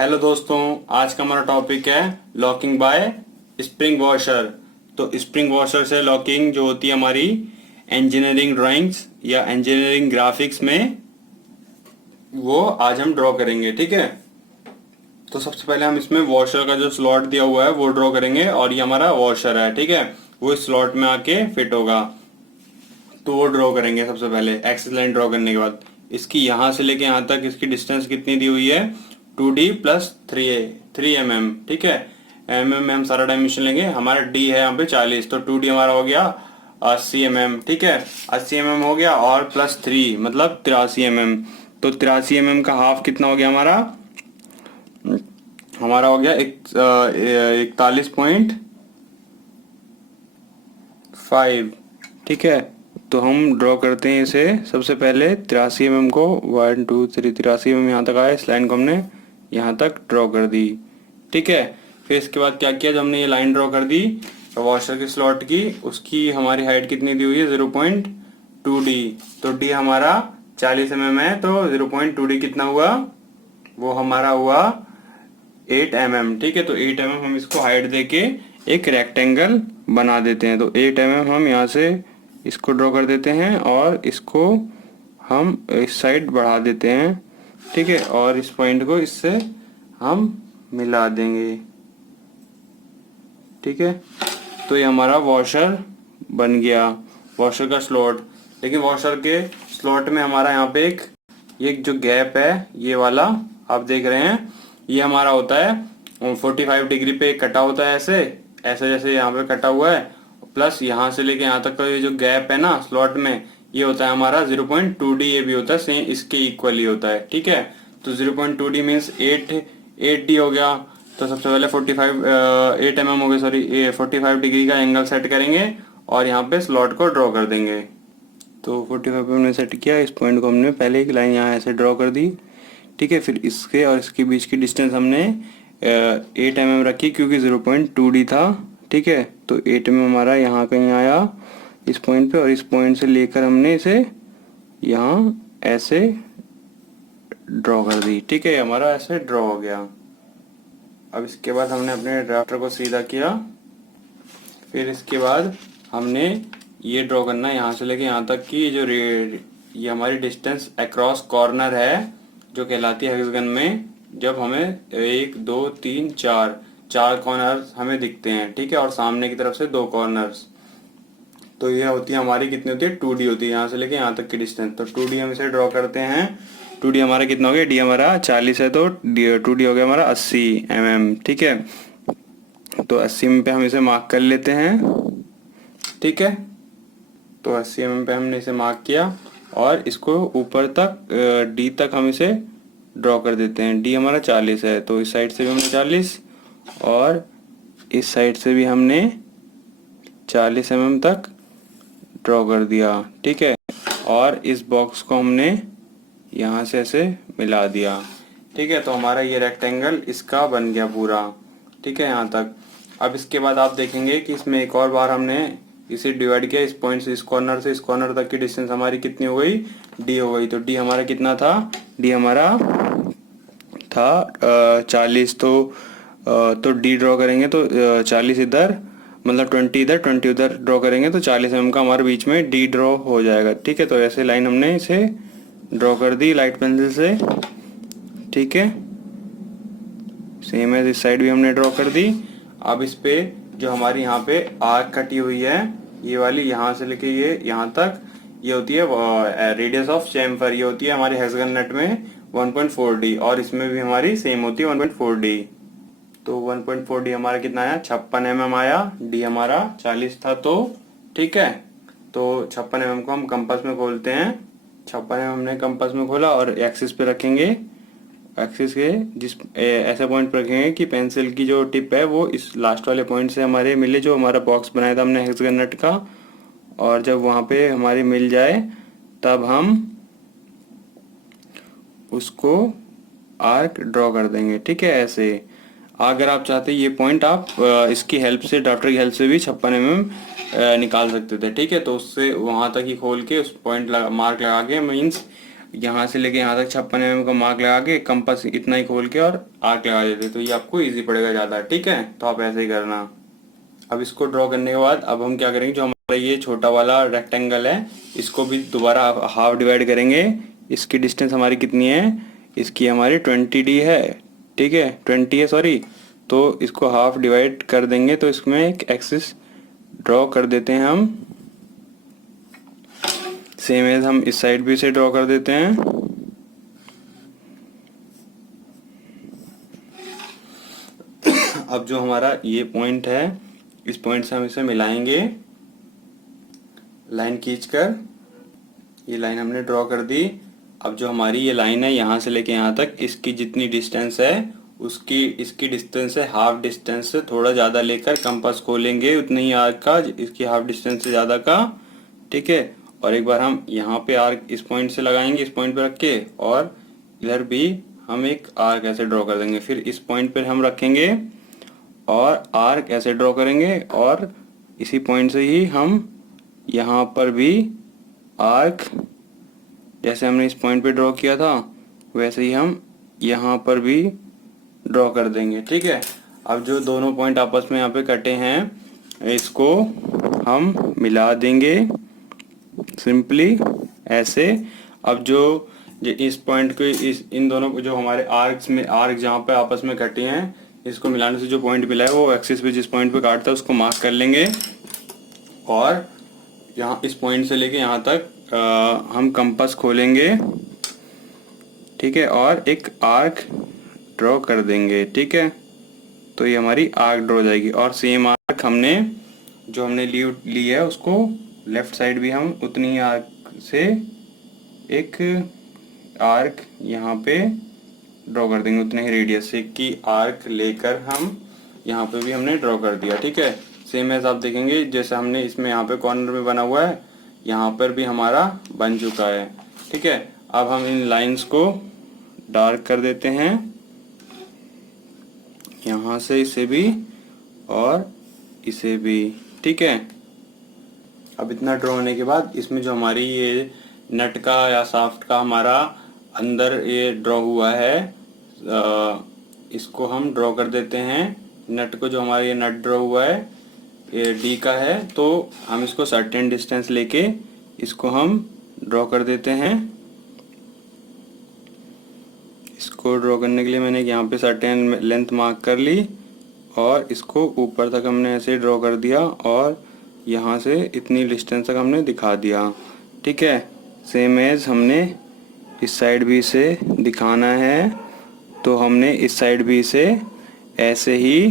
Hello दोस्तों, आज का हमारा टॉपिक है लॉकिंग बाय स्प्रिंग वॉशर। तो स्प्रिंग वॉशर से लॉकिंग जो होती है हमारी इंजीनियरिंग ड्राइंग्स या इंजीनियरिंग ग्राफिक्स में, वो आज हम ड्रॉ करेंगे। ठीक है, तो सबसे पहले हम इसमें वॉशर का जो स्लॉट दिया हुआ है वो ड्रॉ करेंगे, और ये हमारा वॉशर है। ठीक है, वो इस स्लॉट में आके फिट होगा, तो वो ड्रॉ करेंगे। सबसे पहले एक्सिस लाइन ड्रॉ करने के बाद इसकी यहाँ से लेके यहाँ तक इसकी डिस्टेंस कितनी दी हुई है, 2D प्लस 3 mm। ठीक है, mm में हम सारा डायमेंशन लेंगे। हमारा d है यहाँ पे 40, तो 2D हमारा हो गया 80 mm। ठीक है, 80 mm हो गया, और प्लस 3 मतलब 83 mm। तो 83 mm का हाफ कितना हो गया हमारा, हो गया 41.5। ठीक है, तो हम ड्रॉ करते हैं इसे। सबसे पहले 83 mm को 1 2 3 83 mm यहाँ तक आया, इस लाइन को हमने यहाँ तक ड्रॉ कर दी। ठीक है, फिर इसके बाद क्या किया, जब हमने ये लाइन ड्रॉ कर दी वॉशर के स्लॉट की, उसकी हमारी हाइट कितनी दी हुई है 0.2D। तो D हमारा 40 mm है, तो 0.2D कितना हुआ, वो हमारा हुआ 8 mm। ठीक है, तो 8 mm हम इसको हाइट देके एक रेक्टेंगल बना देते हैं। तो 8 mm हम यहाँ से इसको ड्रॉ कर देते हैं, और इसको हम इस साइड बढ़ा देते हैं। ठीक है, और इस पॉइंट को इससे हम मिला देंगे। ठीक है, तो ये हमारा वॉशर बन गया, वॉशर का स्लॉट। लेकिन वॉशर के स्लॉट में हमारा यहाँ पे एक जो गैप है, ये वाला आप देख रहे हैं, ये हमारा होता है 45 डिग्री पे कटा होता है, ऐसे ऐसे जैसे यहाँ पे कटा हुआ है। प्लस यहाँ से लेके यहाँ तक का ये जो गैप है ना स्लॉट में, ये होता है हमारा 0.2D। ये भी होता है सेम, इसके इक्वल ही होता है। ठीक है, तो 0.2D मीन्स 8D हो गया। तो सबसे पहले 8 mm हो गए, सॉरी 45 डिग्री का एंगल सेट करेंगे, और यहाँ पे स्लॉट को ड्रॉ कर देंगे। तो 45 पे हमने सेट किया, इस पॉइंट को हमने पहले एक लाइन यहाँ ऐसे ड्रॉ कर दी। ठीक है, फिर इसके और इसके बीच की डिस्टेंस हमने 8 mm रखी, क्योंकि 0.2D था। ठीक है, तो 8 mm हमारा यहाँ कहीं आया इस पॉइंट पे, और इस पॉइंट से लेकर हमने इसे यहाँ ऐसे ड्रॉ कर दी। ठीक है, हमारा ऐसे ड्रॉ हो गया। अब इसके बाद हमने अपने ड्राफ्टर को सीधा किया। फिर इसके बाद हमने ये ड्रॉ करना है यहाँ से लेके यहाँ तक की जो ये हमारी डिस्टेंस अक्रॉस कॉर्नर है, जो कहलाती है हेक्सागन में। जब हमें 1 2 3 4 कॉर्नर्स हमें दिखते हैं। ठीक है, और सामने की तरफ से 2 कॉर्नर्स, तो ये होती है हमारी कितनी होती है, 2D होती है यहाँ से लेके यहाँ तक की डिस्टेंस। तो 2D हम इसे ड्रॉ करते हैं। 2D हमारा कितना हो गया, D हमारा 40 है, तो 2D हो गया हमारा 80 mm। ठीक है, तो 80 mm पे हम इसे मार्क कर लेते हैं। ठीक है, तो 80 mm पे हमने इसे मार्क किया, और इसको ऊपर तक D तक हम इसे ड्रॉ कर देते हैं। D हमारा 40 है, तो इस साइड से भी हमने 40, और इस साइड से भी हमने 40 mm तक ड्रॉ कर दिया। ठीक है, और इस बॉक्स को हमने यहाँ से ऐसे मिला दिया। ठीक है, तो हमारा ये रेक्टेंगल इसका बन गया पूरा। ठीक है, यहाँ तक। अब इसके बाद आप देखेंगे कि इसमें एक और बार हमने इसे डिवाइड किया, इस पॉइंट से इस कॉर्नर तक की डिस्टेंस हमारी कितनी हो गई, D हो गई। तो D हमारा कितना था, D हमारा था 40। तो D ड्रॉ करेंगे तो 40 इधर, मतलब 20 इधर 20 उधर ड्रॉ करेंगे, तो 40 mm का हमारे बीच में D ड्रॉ हो जाएगा। ठीक है, तो ऐसे लाइन हमने इसे ड्रॉ कर दी लाइट पेंसिल से। ठीक है, सेम है, इस साइड भी हमने ड्रॉ कर दी। अब इस पे जो हमारी यहाँ पे आर्क कटी हुई है, ये वाली यहाँ से लेके ये यहाँ तक, ये होती है रेडियस ऑफ चैम्फर। ये होती है हमारे हेक्सागन नट में 1.4D, और इसमें भी हमारी सेम होती है 1.4D। तो 1.4D हमारा कितना आया, 56 mm आया। D हमारा 40 था, तो ठीक है, तो 56 mm को हम कंपास में खोलते हैं। 56 mm हमने कंपास में खोला, और एक्सिस पे रखेंगे। एक्सिस के जिस ऐसे पॉइंट पर रखेंगे कि पेंसिल की जो टिप है वो इस लास्ट वाले पॉइंट से हमारे मिले, जो हमारा बॉक्स बनाया था हमने हेक्सागन नट का। और जब वहाँ पे हमारी मिल जाए, तब हम उसको आर्क ड्रॉ कर देंगे। ठीक है, ऐसे। अगर आप चाहते ये पॉइंट आप इसकी हेल्प से, ड्राफ्टर की हेल्प से भी 56 mm निकाल सकते थे। ठीक है, तो उससे वहां तक ही खोल के उस पॉइंट मार्क लगा के, मीन्स यहाँ से लेके यहाँ तक 56 mm का मार्क लगा के कंपास इतना ही खोल के और आर्क लगा देते, तो ये आपको इजी पड़ेगा ज़्यादा। ठीक है, तो आप ऐसे ही करना। अब इसको ड्रॉ करने के बाद अब हम क्या करेंगे, जो हमारा ये छोटा वाला रेक्टेंगल है इसको भी दोबारा हाफ डिवाइड करेंगे। इसकी डिस्टेंस हमारी कितनी है, इसकी हमारी 20D है। ठीक है, 20 है सॉरी, तो इसको हाफ डिवाइड कर देंगे, तो इसमें एक एक्सिस ड्रॉ कर देते हैं हम। सेम एज हम इस साइड भी से ड्रॉ कर देते हैं। अब जो हमारा ये पॉइंट है, इस पॉइंट से हम इसे मिलाएंगे लाइन खींचकर। ये लाइन हमने ड्रॉ कर दी। अब जो हमारी ये लाइन है यहाँ से लेके यहाँ तक, इसकी जितनी डिस्टेंस है उसकी इसकी डिस्टेंस है हाफ डिस्टेंस से थोड़ा ज़्यादा लेकर कंपास खोलेंगे उतनी ही आर्क का, इसकी हाफ डिस्टेंस से ज़्यादा का। ठीक है, और एक बार हम यहाँ पे आर्क इस पॉइंट से लगाएंगे, इस पॉइंट पे रख के, और इधर भी हम एक आर्क ऐसे ड्रॉ कर देंगे। फिर इस पॉइंट पे हम रखेंगे और आर्क ऐसे ड्रॉ करेंगे, और इसी पॉइंट से ही हम यहाँ पर भी आर्क, जैसे हमने इस पॉइंट पे ड्रॉ किया था वैसे ही हम यहाँ पर भी ड्रॉ कर देंगे। ठीक है, अब जो दोनों पॉइंट आपस में यहाँ पे कटे हैं इसको हम मिला देंगे सिंपली ऐसे। अब जो इस पॉइंट को इन दोनों को जो हमारे आर्क्स में आर्क जहाँ पे आपस में कटे हैं इसको मिलाने से जो पॉइंट मिला है वो एक्सिस पे जिस पॉइंट पे काटता है उसको मार्क कर लेंगे, और यहाँ इस पॉइंट से लेके यहाँ तक हम कंपास खोलेंगे। ठीक है, और एक आर्क ड्रॉ कर देंगे। ठीक है, तो ये हमारी आर्क ड्रॉ हो जाएगी। और सेम आर्क हमने जो हमने ली है उसको लेफ्ट साइड भी हम उतनी ही आर्क से एक आर्क यहाँ पे ड्रॉ कर देंगे, उतने ही रेडियस से की आर्क लेकर हम यहाँ पे भी हमने ड्रॉ कर दिया। ठीक है, सेम एज आप देखेंगे जैसे हमने इसमें यहाँ पे कॉर्नर में बना हुआ है यहाँ पर भी हमारा बन चुका है। ठीक है, अब हम इन लाइंस को डार्क कर देते हैं, यहाँ से इसे भी और इसे भी। ठीक है, अब इतना ड्रॉ होने के बाद इसमें जो हमारी ये नट का या शाफ्ट का हमारा अंदर ये ड्रॉ हुआ है इसको हम ड्रॉ कर देते हैं। नट को जो हमारा ये नट ड्रॉ हुआ है ये डी का है, तो हम इसको सर्टेन डिस्टेंस लेके इसको हम ड्रॉ कर देते हैं। इसको ड्रॉ करने के लिए मैंने यहाँ पे सर्टेन लेंथ मार्क कर ली और इसको ऊपर तक हमने ऐसे ड्रॉ कर दिया और यहाँ से इतनी डिस्टेंस तक हमने दिखा दिया। ठीक है, सेम एज हमने इस साइड भी से दिखाना है, तो हमने इस साइड भी से ऐसे ही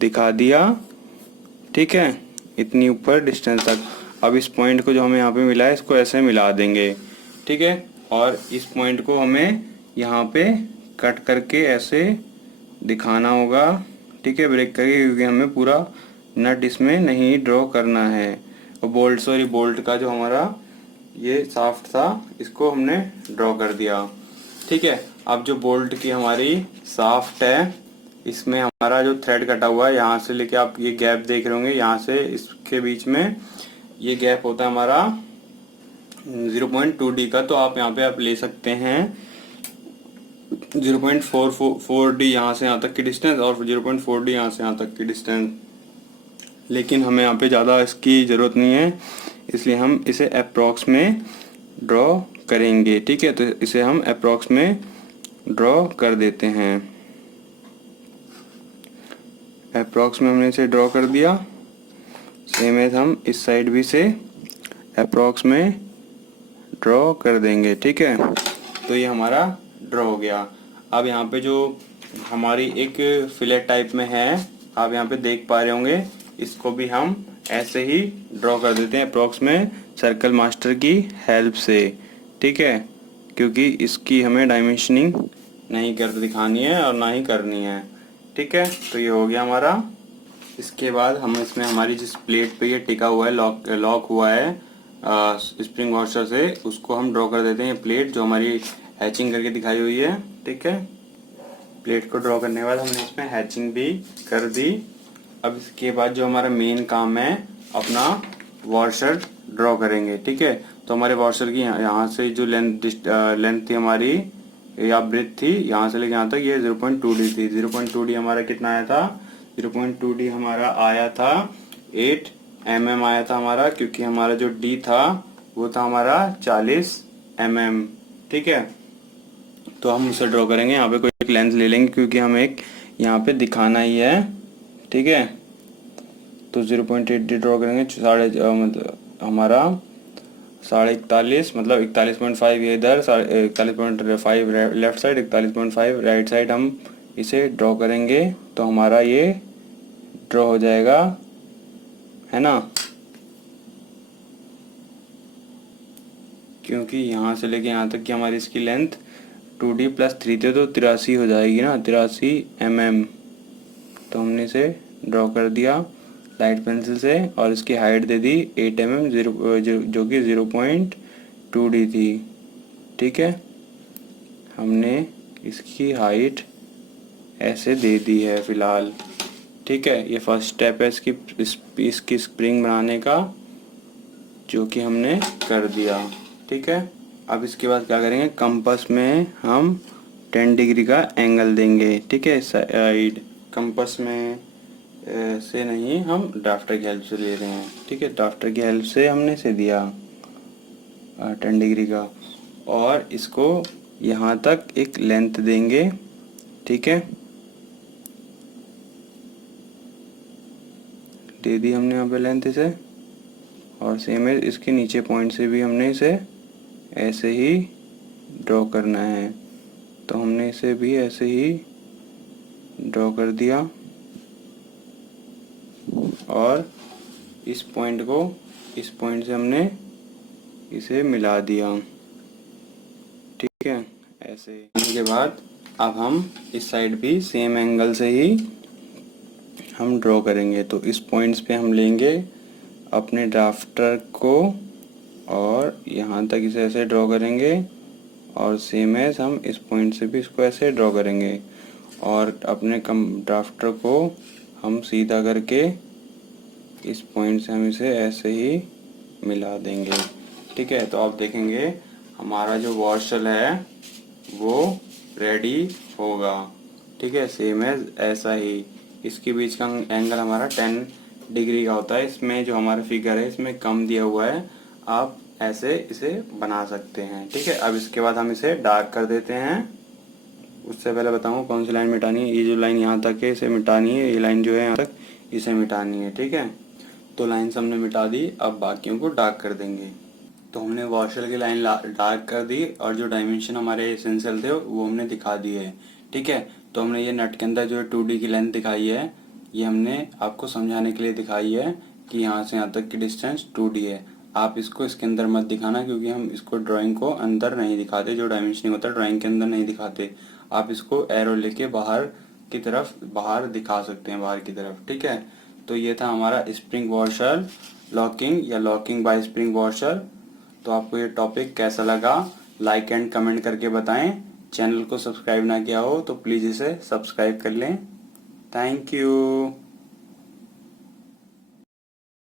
दिखा दिया। ठीक है, इतनी ऊपर डिस्टेंस तक। अब इस पॉइंट को जो हमें यहाँ पे मिला है इसको ऐसे मिला देंगे। ठीक है, और इस पॉइंट को हमें यहाँ पे कट करके ऐसे दिखाना होगा। ठीक है, ब्रेक करके, क्योंकि हमें पूरा नट इसमें नहीं ड्रॉ करना है। और बोल्ट का जो हमारा ये शाफ्ट था इसको हमने ड्रॉ कर दिया। ठीक है, अब जो बोल्ट की हमारी शाफ्ट है इसमें हमारा जो थ्रेड कटा हुआ है यहाँ से लेके आप ये गैप देख रहे होंगे, यहाँ से इसके बीच में ये गैप होता है हमारा 0.2D का, तो आप यहाँ पे आप ले सकते हैं 0.44D यहाँ से यहाँ तक की डिस्टेंस और 0.4D यहाँ से यहाँ तक की डिस्टेंस। लेकिन हमें यहाँ पे ज़्यादा इसकी ज़रूरत नहीं है, इसलिए हम इसे अप्रॉक्स में ड्रॉ करेंगे। ठीक है, तो इसे हम अप्रॉक्स में ड्रॉ कर देते हैं। अप्रॉक्स में हमने इसे ड्रॉ कर दिया। सेम एज हम इस साइड भी से अप्रॉक्स में ड्रॉ कर देंगे। ठीक है, तो ये हमारा ड्रॉ हो गया। अब यहाँ पे जो हमारी एक फिलेट टाइप में है आप यहाँ पे देख पा रहे होंगे, इसको भी हम ऐसे ही ड्रॉ कर देते हैं अप्रॉक्स में सर्कल मास्टर की हेल्प से। ठीक है, क्योंकि इसकी हमें डायमेंशनिंग नहीं कर दिखानी है और ना ही करनी है। ठीक है, तो ये हो गया हमारा। इसके बाद हम इसमें हमारी जिस प्लेट पे ये टिका हुआ है लॉक हुआ है स्प्रिंग वॉशर से, उसको हम ड्रॉ कर देते हैं। प्लेट जो हमारी हैचिंग करके दिखाई हुई है। ठीक है, प्लेट को ड्रॉ करने के बाद हमने इसमें हैचिंग भी कर दी। अब इसके बाद जो हमारा मेन काम है अपना वॉशर ड्रॉ करेंगे। ठीक है, तो हमारे वॉशर की यहाँ से जो लेंथ थी हमारी या ब्रेथ थी, यहाँ से लेके यहाँ तक ये 0.2D थी। 0.2D हमारा कितना आया था? 0.2D हमारा आया था 8 mm आया था हमारा, क्योंकि हमारा जो D था वो था हमारा 40 mm। ठीक है, तो हम उसे ड्रॉ करेंगे। यहाँ पे कोई एक लेंथ ले लेंगे क्योंकि हमें एक यहाँ पे दिखाना ही है। ठीक है, तो 0.8D ड्रॉ करेंगे। मतलब हमारा 41.5 मतलब 41.5 ये इधर, 41.5 लेफ्ट साइड, 41.5 राइट साइड हम इसे ड्रॉ करेंगे तो हमारा ये ड्रॉ हो जाएगा, है ना। क्योंकि यहाँ से लेके यहाँ तक की हमारी इसकी लेंथ 2D + 3 थे तो 83 हो जाएगी ना, 83 mm। तो हमने इसे ड्रॉ कर दिया लाइट पेंसिल से और इसकी हाइट दे दी 8 mm, जो कि 0.2D थी। ठीक है, हमने इसकी हाइट ऐसे दे दी है फिलहाल। ठीक है, ये फर्स्ट स्टेप है इसकी स्प्रिंग बनाने का, जो कि हमने कर दिया। ठीक है, अब इसके बाद क्या करेंगे, कंपास में हम 10 डिग्री का एंगल देंगे। ठीक है, साइड कंपास में से नहीं, हम ड्राफ्टर की हेल्प से ले रहे हैं। ठीक है, ड्राफ्टर की हेल्प से हमने इसे दिया 10 डिग्री का, और इसको यहाँ तक एक लेंथ देंगे। ठीक है, दे दी हमने यहाँ पे लेंथ इसे, और सेम है इसके नीचे पॉइंट से भी हमने इसे ऐसे ही ड्रॉ करना है। तो हमने इसे भी ऐसे ही ड्रॉ कर दिया और इस पॉइंट को इस पॉइंट से हमने इसे मिला दिया। ठीक है, ऐसे के बाद अब हम इस साइड भी सेम एंगल से ही हम ड्रॉ करेंगे। तो इस पॉइंट्स पे हम लेंगे अपने ड्राफ्टर को और यहाँ तक इसे ऐसे ड्रॉ करेंगे, और सेम एज हम इस पॉइंट से भी इसको ऐसे ड्रॉ करेंगे, और अपने ड्राफ्टर को हम सीधा करके इस पॉइंट से हम इसे ऐसे ही मिला देंगे। ठीक है, तो आप देखेंगे हमारा जो वॉशल है वो रेडी होगा। ठीक है, सेम एज ऐसा ही इसके बीच का एंगल हमारा 10 डिग्री का होता है। इसमें जो हमारा फिगर है इसमें कम दिया हुआ है, आप ऐसे इसे बना सकते हैं। ठीक है, अब इसके बाद हम इसे डार्क कर देते हैं। उससे पहले बताऊँ कौन सी लाइन मिटानी है। ये जो लाइन यहाँ तक है इसे मिटानी है, ये लाइन जो है यहाँ तक इसे मिटानी है। ठीक है, तो लाइन हमने मिटा दी, अब बाकियों को डार्क कर देंगे। तो हमने वॉशर की लाइन डार्क कर दी और जो डायमेंशन हमारे एसेंशियल थे वो हमने दिखा दिए है। ठीक है, तो हमने ये नट के अंदर जो 2D की लेंथ दिखाई है, ये हमने आपको समझाने के लिए दिखाई है कि यहाँ से यहाँ तक की डिस्टेंस 2D है। आप इसको इसके अंदर मत दिखाना, क्योंकि हम इसको ड्राइंग को अंदर नहीं दिखाते, जो डायमेंशनिंग होता है ड्राइंग के अंदर नहीं दिखाते। आप इसको एरो लेके बाहर की तरफ बाहर दिखा सकते हैं, बाहर की तरफ। ठीक है, तो ये था हमारा स्प्रिंग वॉशर लॉकिंग या लॉकिंग बाय स्प्रिंग वॉशर। तो आपको ये टॉपिक कैसा लगा, लाइक एंड कमेंट करके बताएं। चैनल को सब्सक्राइब ना किया हो तो प्लीज़ इसे सब्सक्राइब कर लें। Thank you.